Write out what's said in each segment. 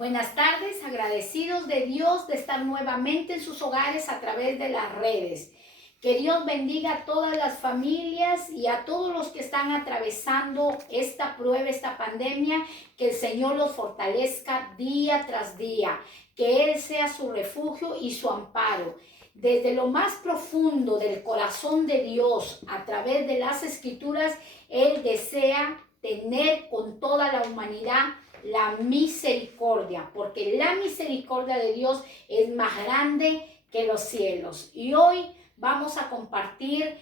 Buenas tardes, agradecidos de Dios de estar nuevamente en sus hogares a través de las redes. Que Dios bendiga a todas las familias y a todos los que están atravesando esta prueba, esta pandemia. Que el Señor los fortalezca día tras día. Que Él sea su refugio y su amparo. Desde lo más profundo del corazón de Dios, a través de las Escrituras, Él desea tener con toda la humanidad la misericordia, porque la misericordia de Dios es más grande que los cielos. Y hoy vamos a compartir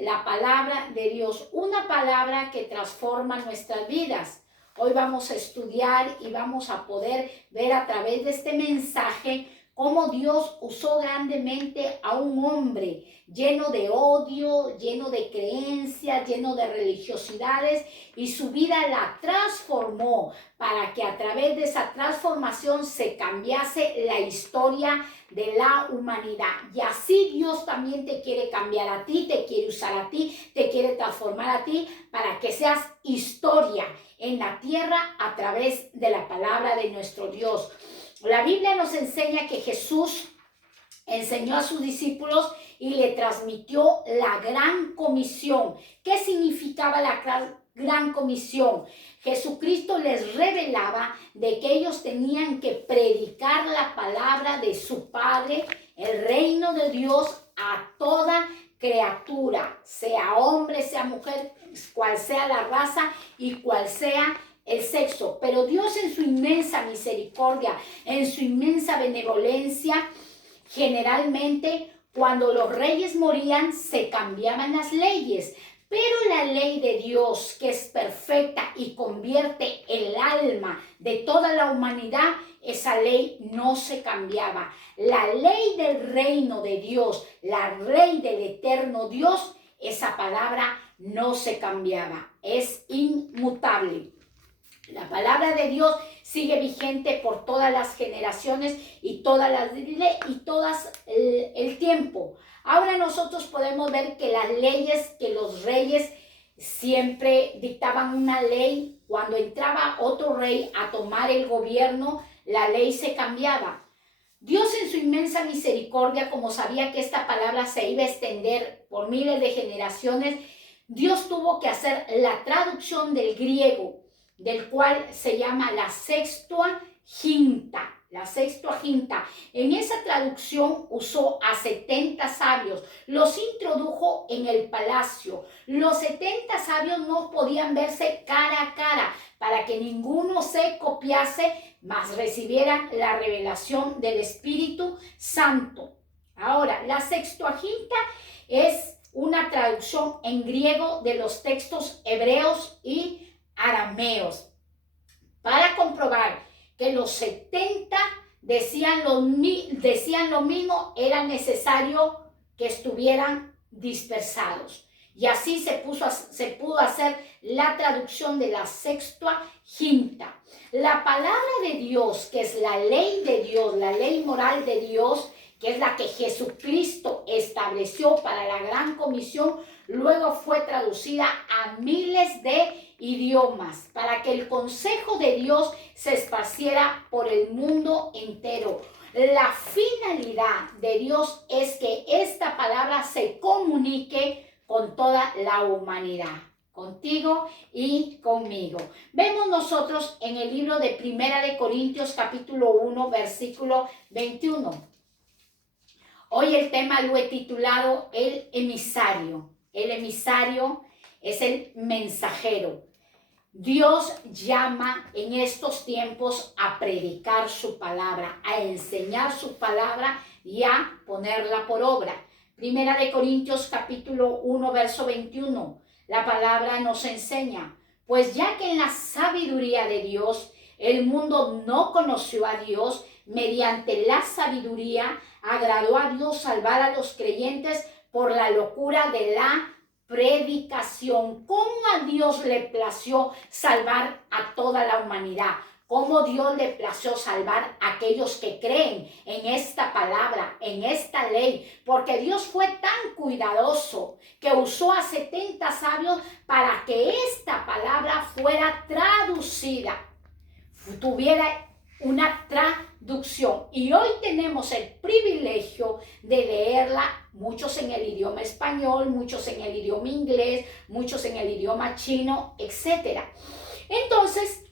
la palabra de Dios, una palabra que transforma nuestras vidas. Hoy vamos a estudiar y vamos a poder ver a través de este mensaje cómo Dios usó grandemente a un hombre lleno de odio, lleno de creencias, lleno de religiosidades, y su vida la transformó para que a través de esa transformación se cambiase la historia de la humanidad. Y así Dios también te quiere cambiar a ti, te quiere usar a ti, te quiere transformar a ti para que seas historia en la tierra a través de la palabra de nuestro Dios. La Biblia nos enseña que Jesús enseñó a sus discípulos y le transmitió la gran comisión. ¿Qué significaba la gran comisión? Jesucristo les revelaba de que ellos tenían que predicar la palabra de su Padre, el reino de Dios, a toda criatura, sea hombre, sea mujer, cual sea la raza y cual sea el sexo. Pero Dios, en su inmensa misericordia, en su inmensa benevolencia, generalmente cuando los reyes morían se cambiaban las leyes, pero la ley de Dios, que es perfecta y convierte el alma de toda la humanidad, esa ley no se cambiaba. La ley del reino de Dios, la ley del eterno Dios, esa palabra no se cambiaba, es inmutable. La palabra de Dios sigue vigente por todas las generaciones y el tiempo. Ahora nosotros podemos ver que las leyes, que los reyes siempre dictaban una ley. Cuando entraba otro rey a tomar el gobierno, la ley se cambiaba. Dios, en su inmensa misericordia, como sabía que esta palabra se iba a extender por miles de generaciones, Dios tuvo que hacer la traducción del griego, del cual se llama la Sextuaginta. La Sextuaginta. En esa traducción usó a 70 sabios, los introdujo en el palacio. Los 70 sabios no podían verse cara a cara para que ninguno se copiase, mas recibieran la revelación del Espíritu Santo. Ahora, la Sextuaginta es una traducción en griego de los textos hebreos y arameos. Para comprobar que los 70 decían lo mismo, era necesario que estuvieran dispersados. Y así se pudo hacer la traducción de la Sextuaginta. La palabra de Dios, que es la ley de Dios, la ley moral de Dios, que es la que Jesucristo estableció para la gran comisión, luego fue traducida a miles de idiomas para que el consejo de Dios se esparciera por el mundo entero. La finalidad de Dios es que esta palabra se comunique con toda la humanidad, contigo y conmigo. Vemos nosotros en el libro de Primera de Corintios capítulo 1 versículo 21. Hoy el tema lo he titulado El emisario. El emisario es el mensajero. Dios llama en estos tiempos a predicar su palabra, a enseñar su palabra y a ponerla por obra. Primera de Corintios capítulo 1 verso 21. La palabra nos enseña: pues ya que en la sabiduría de Dios el mundo no conoció a Dios, mediante la sabiduría agradó a Dios salvar a los creyentes por la locura de la predicación. ¿Cómo a Dios le plació salvar a toda la humanidad? ¿Cómo Dios le plació salvar a aquellos que creen en esta palabra, en esta ley? Porque Dios fue tan cuidadoso que usó a 70 sabios para que esta palabra fuera traducida, tuviera una traducción. Y hoy tenemos el privilegio de leerla, muchos en el idioma español, muchos en el idioma inglés, muchos en el idioma chino, etc. Entonces,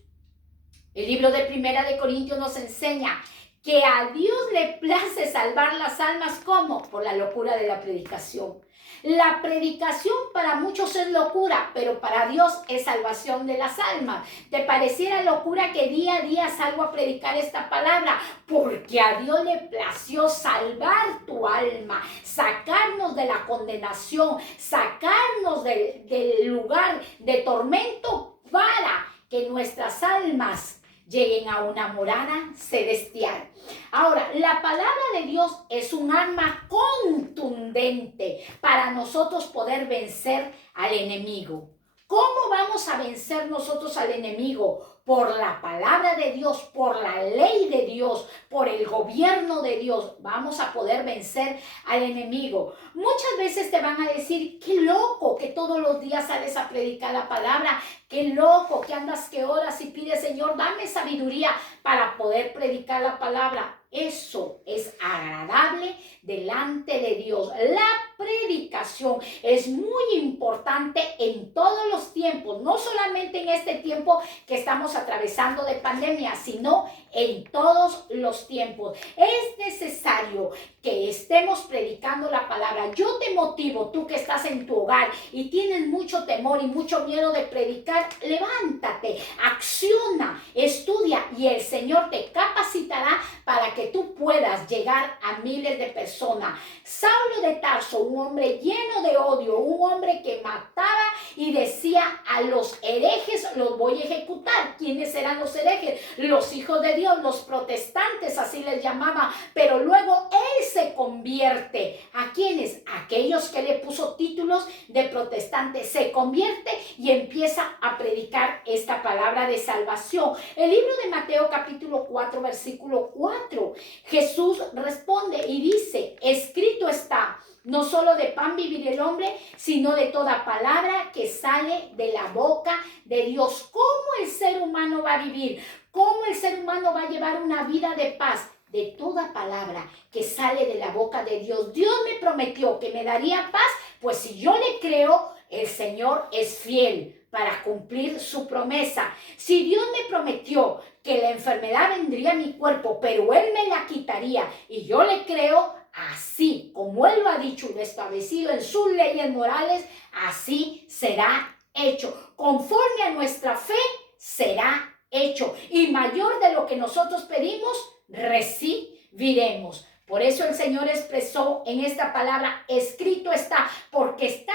el libro de Primera de Corintios nos enseña que a Dios le place salvar las almas, ¿cómo? Por la locura de la predicación. La predicación para muchos es locura, pero para Dios es salvación de las almas. ¿Te pareciera locura que día a día salgo a predicar esta palabra? Porque a Dios le plació salvar tu alma, sacarnos de la condenación, sacarnos del lugar de tormento para que nuestras almas lleguen a una morada celestial. Ahora, la palabra de Dios es un arma contundente para nosotros poder vencer al enemigo. ¿Cómo vamos a vencer nosotros al enemigo? Por la palabra de Dios, por la ley de Dios, por el gobierno de Dios, vamos a poder vencer al enemigo. Muchas veces te van a decir, qué loco que todos los días sales a predicar la palabra, qué loco que andas, que oras y pides, Señor, dame sabiduría para poder predicar la palabra. Eso es agradable delante de Dios. La predicación es muy importante en todos los tiempos, no solamente en este tiempo que estamos atravesando de pandemia, sino en todos los tiempos. Es necesario que estemos predicando la palabra. Yo te motivo, tú que estás en tu hogar y tienes mucho temor y mucho miedo de predicar, levántate, acciona, estudia y el Señor te capacitará para que tú puedas llegar a miles de personas. Saulo de Tarso, un hombre lleno de odio, un hombre que mataba y decía, a los herejes los voy a ejecutar. ¿Quiénes eran los herejes? Los hijos de Dios, los protestantes, así les llamaban. Pero luego él se convierte. ¿A quiénes? Aquellos que le puso títulos de protestante. Se convierte y empieza a predicar esta palabra de salvación. El libro de Mateo capítulo 4, versículo 4. Jesús responde y dice, escrito está, no solo de pan vivir el hombre, sino de toda palabra que sale de la boca de Dios. ¿Cómo el ser humano va a vivir? ¿Cómo el ser humano va a llevar una vida de paz? De toda palabra que sale de la boca de Dios. Dios me prometió que me daría paz, pues si yo le creo, el Señor es fiel para cumplir su promesa. Si Dios me prometió que la enfermedad vendría a mi cuerpo, pero Él me la quitaría y yo le creo, así como Él lo ha dicho y lo establecido en sus leyes morales, así será hecho. Conforme a nuestra fe será hecho. Y mayor de lo que nosotros pedimos, recibiremos. Por eso el Señor expresó en esta palabra, escrito está, porque está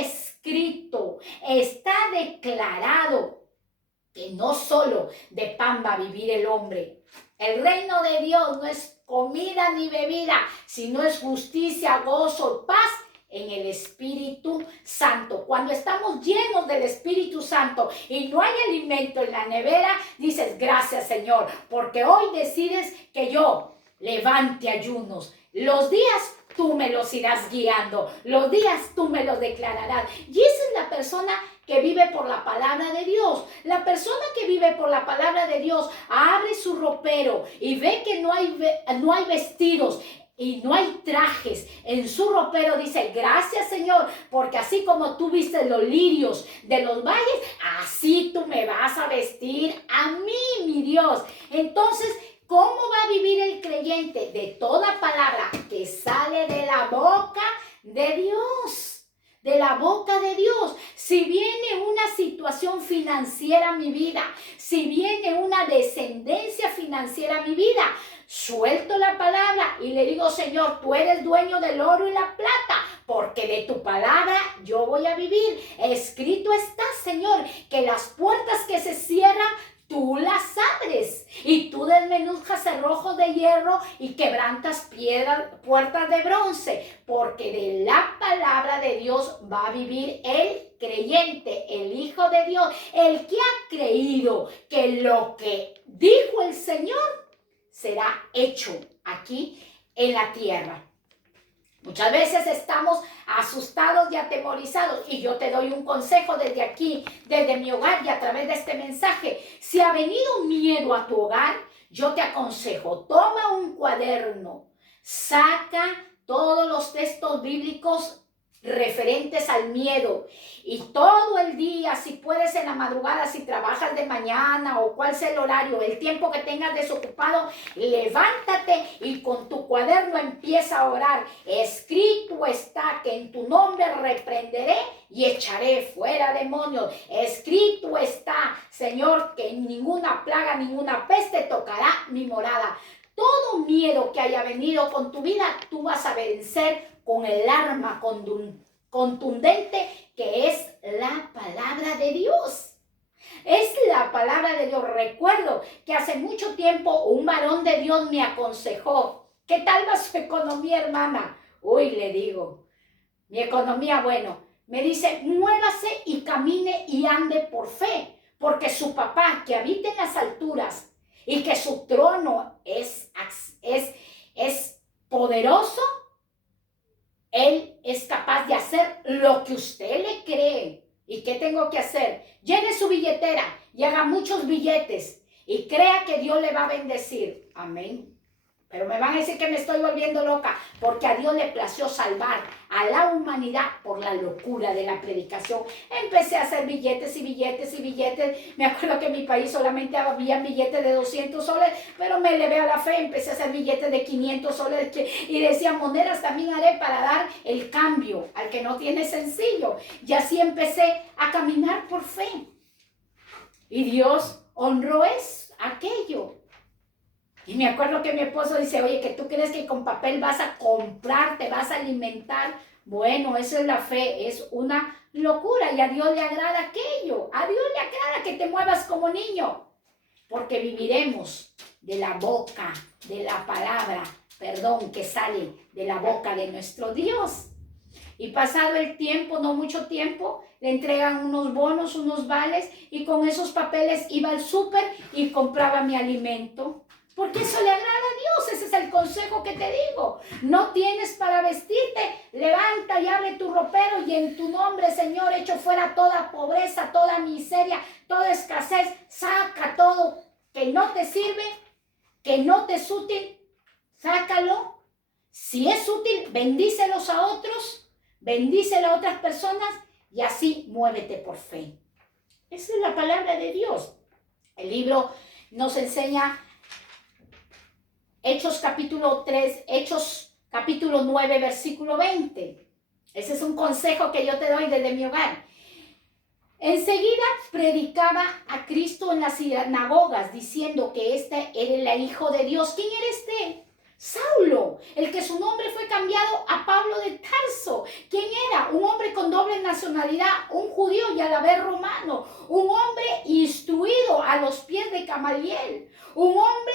escrito, está declarado que no solo de pan va a vivir el hombre. El reino de Dios no es comida ni bebida, sino es justicia, gozo, paz en el Espíritu Santo. Cuando estamos llenos del Espíritu Santo y no hay alimento en la nevera, dices, gracias Señor, porque hoy decides que yo levante ayunos. Los días tú me los irás guiando, los días tú me los declararás. Y esa es la persona que vive por la palabra de Dios. La persona que vive por la palabra de Dios abre su ropero y ve que no hay vestidos y no hay trajes en su ropero. Dice, gracias Señor, porque así como tú viste los lirios de los valles, así tú me vas a vestir a mí, mi Dios. Entonces, ¿cómo va a vivir el creyente? De toda palabra que sale de la boca de Dios. De la boca de Dios. Si viene una situación financiera a mi vida, si viene una descendencia financiera a mi vida, suelto la palabra y le digo, Señor, tú eres dueño del oro y la plata, porque de tu palabra yo voy a vivir. Escrito está, Señor, que las puertas que se cierran, tú las abres y tú desmenujas cerrojos de hierro y quebrantas puertas de bronce, porque de la palabra de Dios va a vivir el creyente, el Hijo de Dios, el que ha creído que lo que dijo el Señor será hecho aquí en la tierra. Muchas veces estamos asustados y atemorizados y yo te doy un consejo desde aquí, desde mi hogar y a través de este mensaje. Si ha venido miedo a tu hogar, yo te aconsejo, toma un cuaderno, saca todos los textos bíblicos referentes al miedo y todo el día, si puedes en la madrugada, si trabajas de mañana o cuál sea el horario, el tiempo que tengas desocupado, levántate y con tu cuaderno empieza a orar. Escrito está que en tu nombre reprenderé y echaré fuera demonios. Escrito está, Señor, que ninguna plaga, ninguna peste tocará mi morada. Todo miedo que haya venido con tu vida, tú vas a vencer con el arma contundente que es la palabra de Dios. Es la palabra de Dios. Recuerdo que hace mucho tiempo un varón de Dios me aconsejó, ¿qué tal va su economía, hermana? Uy, le digo, mi economía, bueno, me dice, muévase y camine y ande por fe, porque su papá, que habita en las alturas y que su trono es poderoso, él es capaz de hacer lo que usted le cree. ¿Y qué tengo que hacer? Llene su billetera y haga muchos billetes y crea que Dios le va a bendecir. Amén. Pero me van a decir que me estoy volviendo loca, porque a Dios le plació salvar a la humanidad por la locura de la predicación. Empecé a hacer billetes y billetes y billetes. Me acuerdo que en mi país solamente había billetes de 200 soles, pero me elevé a la fe, empecé a hacer billetes de 500 soles y decía, monedas también haré para dar el cambio al que no tiene sencillo. Y así empecé a caminar por fe. Y Dios honró aquello. Y me acuerdo que mi esposo dice, oye, que tú crees que con papel vas a comprar, te vas a alimentar. Bueno, eso es la fe, es una locura y a Dios le agrada aquello. A Dios le agrada que te muevas como niño, porque viviremos de la boca, de la palabra, que sale de la boca de nuestro Dios. Y pasado el tiempo, no mucho tiempo, le entregan unos bonos, unos vales, y con esos papeles iba al súper y compraba mi alimento. Porque eso le agrada a Dios, ese es el consejo que te digo. No tienes para vestirte, levanta y abre tu ropero y en tu nombre, Señor, echo fuera toda pobreza, toda miseria, toda escasez. Saca todo que no te sirve, que no te es útil, sácalo. Si es útil, bendícelos a otros, bendícelo a otras personas y así muévete por fe. Esa es la palabra de Dios. El libro nos enseña Hechos capítulo 9, versículo 20. Ese es un consejo que yo te doy desde mi hogar. Enseguida predicaba a Cristo en las sinagogas, diciendo que este era el Hijo de Dios. ¿Quién era este? Saulo, el que su nombre fue cambiado a Pablo de Tarso. ¿Quién era? Un hombre con doble nacionalidad, un judío y a la vez romano, un hombre instruido a los pies de Gamaliel, un hombre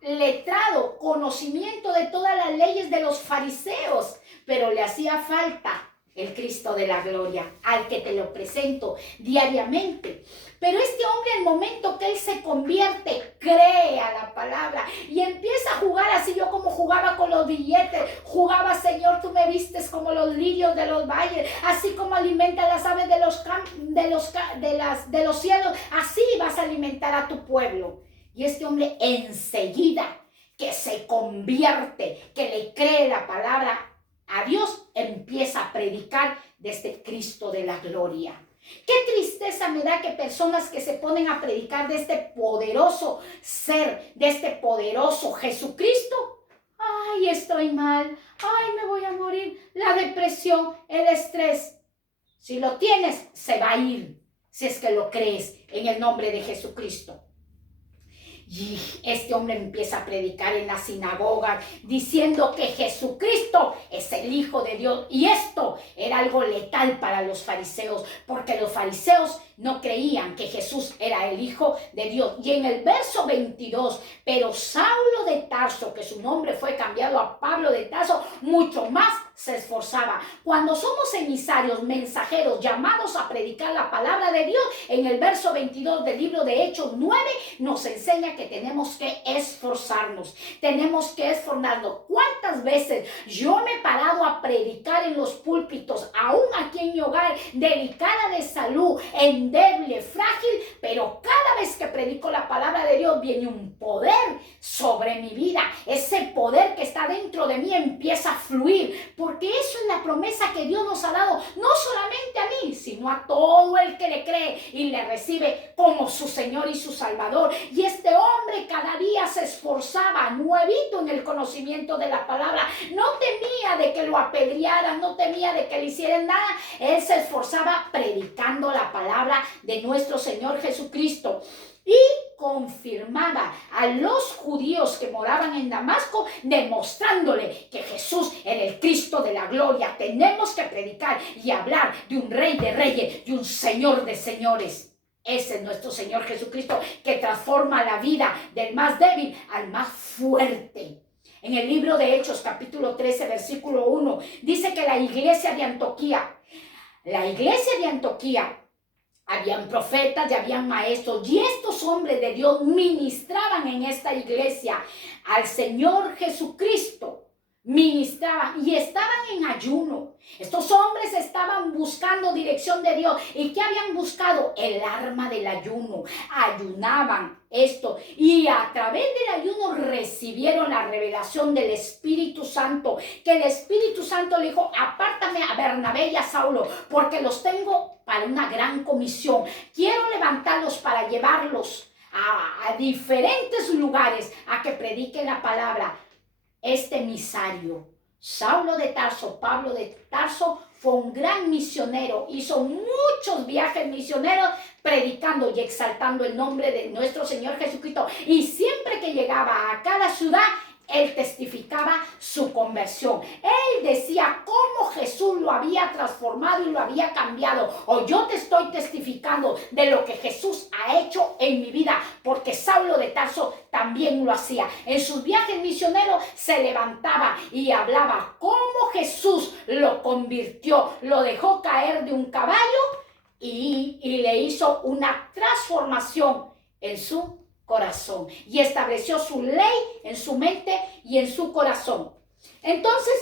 letrado, conocimiento de todas las leyes de los fariseos, pero le hacía falta el Cristo de la gloria, al que te lo presento diariamente. Pero este hombre, al momento que él se convierte, cree a la palabra y empieza a jugar así. Yo como jugaba con los billetes, jugaba, Señor, tú me vistes como los lirios de los valles, así como alimenta las aves de los cielos, así vas a alimentar a tu pueblo. Y este hombre enseguida que se convierte, que le cree la palabra a Dios, empieza a predicar de este Cristo de la gloria. Qué tristeza me da que personas que se ponen a predicar de este poderoso ser, de este poderoso Jesucristo, ay, estoy mal, ay, me voy a morir, la depresión, el estrés. Si lo tienes, se va a ir, si es que lo crees en el nombre de Jesucristo. Y este hombre empieza a predicar en la sinagoga diciendo que Jesucristo es el Hijo de Dios. Y esto era algo letal para los fariseos, porque los fariseos no creían que Jesús era el Hijo de Dios. Y en el verso 22, pero Saulo de Tarso, que su nombre fue cambiado a Pablo de Tarso, mucho más se esforzaba. Cuando somos emisarios, mensajeros, llamados a predicar la palabra de Dios, en el verso 22 del libro de Hechos 9, nos enseña que tenemos que esforzarnos. Tenemos que esforzarnos. ¿Cuántas veces yo me he parado a predicar en los púlpitos, aún aquí en mi hogar, delicada de salud, en endeble, frágil, pero cada vez que predico la palabra de Dios viene un poder sobre mi vida. Ese poder que está dentro de mí empieza a fluir, porque eso es la promesa que Dios nos ha dado, no solamente a mí, sino a todo el que le cree y le recibe como su Señor y su Salvador. Y este hombre cada día se esforzaba, nuevito en el conocimiento de la palabra, no temía de que lo apedrearan, no temía de que le hicieran nada. Él se esforzaba predicando la palabra de nuestro Señor Jesucristo y confirmaba a los judíos que moraban en Damasco, demostrándole que Jesús era el Cristo de la gloria. Tenemos que predicar y hablar de un Rey de reyes y un Señor de señores. Ese es nuestro Señor Jesucristo, que transforma la vida del más débil al más fuerte. En el libro de Hechos, capítulo 13, versículo 1, dice que la iglesia de Antioquía, habían profetas y habían maestros, y estos hombres de Dios ministraban en esta iglesia al Señor Jesucristo. Ministraban y estaban en ayuno. Estos hombres estaban buscando dirección de Dios. ¿Y qué habían buscado? El arma del ayuno. Ayunaban esto y a través del ayuno recibieron la revelación del Espíritu Santo, que el Espíritu Santo le dijo: apártame a Bernabé y a Saulo, porque los tengo para una gran comisión. Quiero levantarlos para llevarlos a diferentes lugares a que prediquen la palabra. Este emisario, Saulo de Tarso, Pablo de Tarso, fue un gran misionero, hizo muchos viajes misioneros predicando y exaltando el nombre de nuestro Señor Jesucristo. Y siempre que llegaba a cada ciudad, él testificaba su conversión. Él decía cómo Jesús lo había transformado y lo había cambiado. O yo te estoy testificando de lo que Jesús ha hecho en mi vida, porque Saulo de Tarso también lo hacía. En sus viajes misioneros se levantaba y hablaba cómo Jesús lo convirtió, lo dejó caer de un caballo y le hizo una transformación en su corazón, y estableció su ley en su mente y en su corazón. Entonces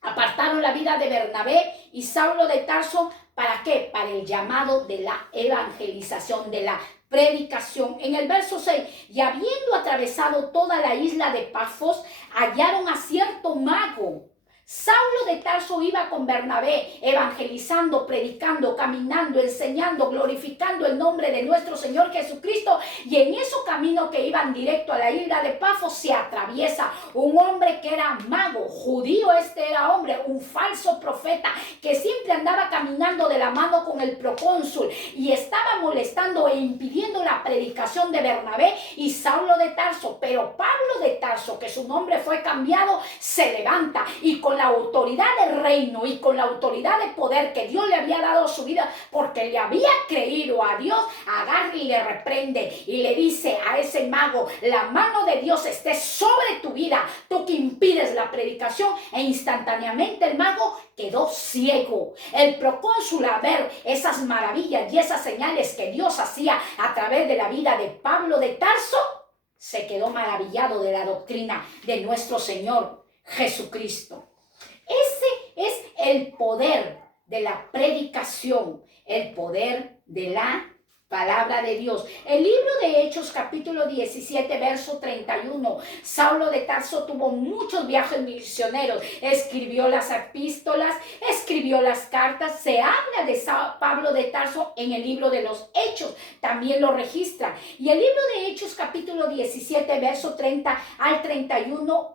apartaron la vida de Bernabé y Saulo de Tarso. ¿Para qué? Para el llamado de la evangelización, de la predicación. En el verso 6, y habiendo atravesado toda la isla de Pafos, hallaron a cierto mago. Saulo de Tarso iba con Bernabé, evangelizando, predicando, caminando, enseñando, glorificando el nombre de nuestro Señor Jesucristo. Y en ese camino que iban directo a la isla de Pafos, se atraviesa un hombre que era mago, judío. Este era hombre, un falso profeta, que siempre andaba caminando de la mano con el procónsul y estaba molestando e impidiendo la predicación de Bernabé y Saulo de Tarso. Pero Pablo de Tarso, que su nombre fue cambiado, se levanta y con la autoridad del reino y con la autoridad de poder que Dios le había dado a su vida, porque le había creído a Dios, agarra y le reprende y le dice a ese mago: la mano de Dios esté sobre tu vida, tú que impides la predicación. E instantáneamente el mago quedó ciego. El procónsul, a ver esas maravillas y esas señales que Dios hacía a través de la vida de Pablo de Tarso, se quedó maravillado de la doctrina de nuestro Señor Jesucristo. Ese es el poder de la predicación, el poder de la palabra de Dios. El libro de Hechos, capítulo 17, verso 31. Saulo de Tarso tuvo muchos viajes misioneros, escribió las epístolas, escribió las cartas. Se habla de Pablo de Tarso en el libro de los Hechos, también lo registra. Y el libro de Hechos, capítulo 17, verso 30 al 31,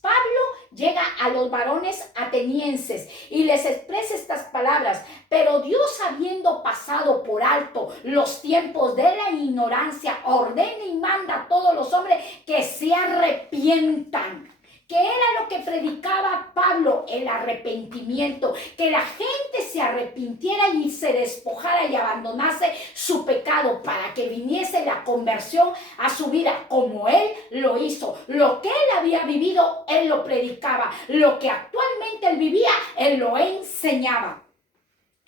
Pablo llega a los varones atenienses y les expresa estas palabras: pero Dios, habiendo pasado por alto los tiempos de la ignorancia, ordena y manda a todos los hombres que se arrepientan. ¿Qué era lo que predicaba Pablo? El arrepentimiento, que la gente se arrepintiera y se despojara y abandonase su pecado para que viniese la conversión a su vida, como él lo hizo. Lo que él había vivido, él lo predicaba. Lo que actualmente él vivía, él lo enseñaba.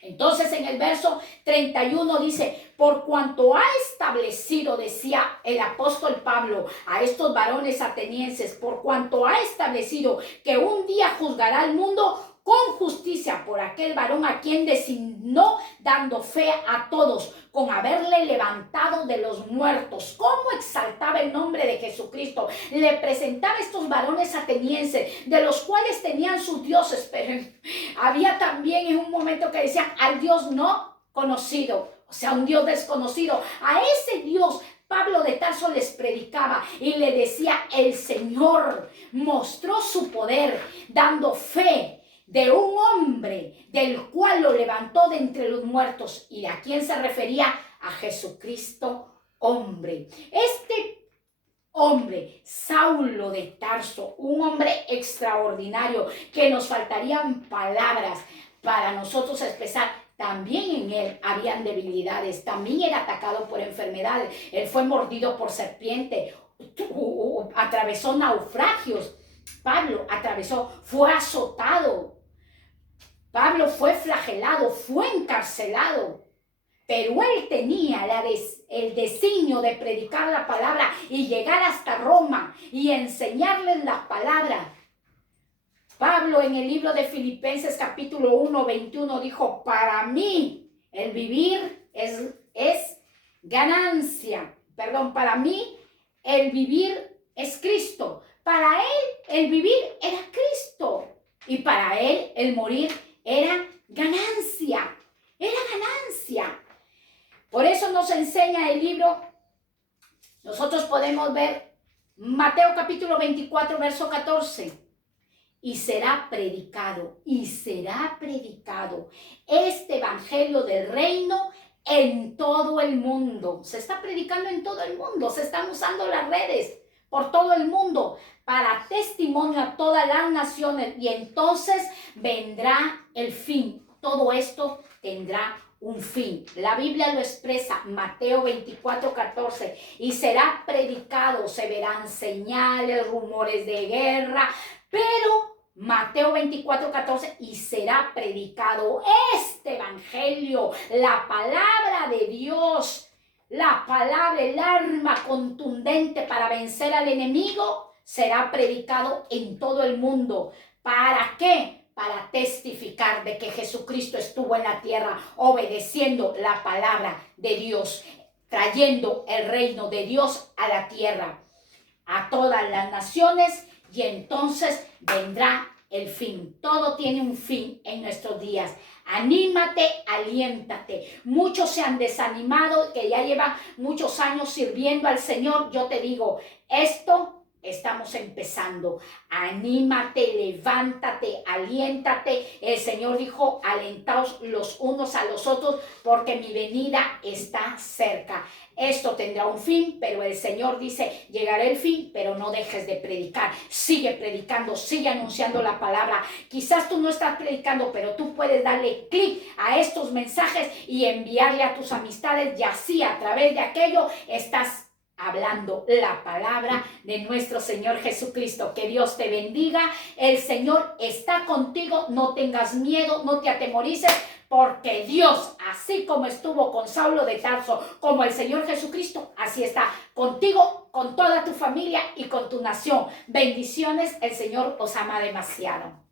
Entonces en el verso 31 dice: por cuanto ha establecido, decía el apóstol Pablo a estos varones atenienses, por cuanto ha establecido que un día juzgará al mundo con justicia por aquel varón a quien designó, dando fe a todos con haberle levantado de los muertos. ¿Cómo exaltaba el nombre de Jesucristo? Le presentaba a estos varones atenienses, de los cuales tenían sus dioses, pero había también en un momento que decían al Dios no conocido, o sea, un Dios desconocido. A ese Dios Pablo de Tarso les predicaba y le decía: el Señor mostró su poder dando fe de un hombre del cual lo levantó de entre los muertos. ¿Y a quién se refería? A Jesucristo, hombre. Este hombre, Saulo de Tarso, un hombre extraordinario, que nos faltarían palabras para nosotros expresar. También en él habían debilidades, también era atacado por enfermedades, él fue mordido por serpiente, atravesó naufragios. Pablo atravesó, fue azotado. Pablo fue flagelado, fue encarcelado. Pero él tenía el designio de predicar la palabra y llegar hasta Roma y enseñarles la palabra. Pablo en el libro de Filipenses capítulo 1, 21 dijo: para mí el vivir es ganancia. Para mí el vivir es Cristo. Para él el vivir era Cristo. Y para él el morir era ganancia. Era ganancia. Por eso nos enseña el libro. Nosotros podemos ver Mateo capítulo 24, verso 14. Y será predicado este evangelio del reino en todo el mundo. Se está predicando en todo el mundo. Se están usando las redes por todo el mundo para testimonio a todas las naciones. Y entonces vendrá el fin. Todo esto tendrá un fin. La Biblia lo expresa, Mateo 24, 14. Y será predicado, se verán señales, rumores de guerra, pero Mateo 24, 14, y será predicado este evangelio, la palabra de Dios, la palabra, el arma contundente para vencer al enemigo, será predicado en todo el mundo. ¿Para qué? Para testificar de que Jesucristo estuvo en la tierra obedeciendo la palabra de Dios, trayendo el reino de Dios a la tierra, a todas las naciones. Y entonces vendrá el fin. Todo tiene un fin en nuestros días. Anímate, aliéntate. Muchos se han desanimado, que ya llevan muchos años sirviendo al Señor. Yo te digo, estamos empezando. Anímate, levántate, aliéntate. El Señor dijo: alentaos los unos a los otros, porque mi venida está cerca. Esto tendrá un fin, pero el Señor dice: llegará el fin, pero no dejes de predicar. Sigue predicando, sigue anunciando la palabra. Quizás tú no estás predicando, pero tú puedes darle clic a estos mensajes y enviarle a tus amistades, y así a través de aquello estás hablando la palabra de nuestro Señor Jesucristo. Que Dios te bendiga. El Señor está contigo. No tengas miedo, no te atemorices, porque Dios, así como estuvo con Saulo de Tarso, como el Señor Jesucristo, así está contigo, con toda tu familia y con tu nación. Bendiciones. El Señor os ama demasiado.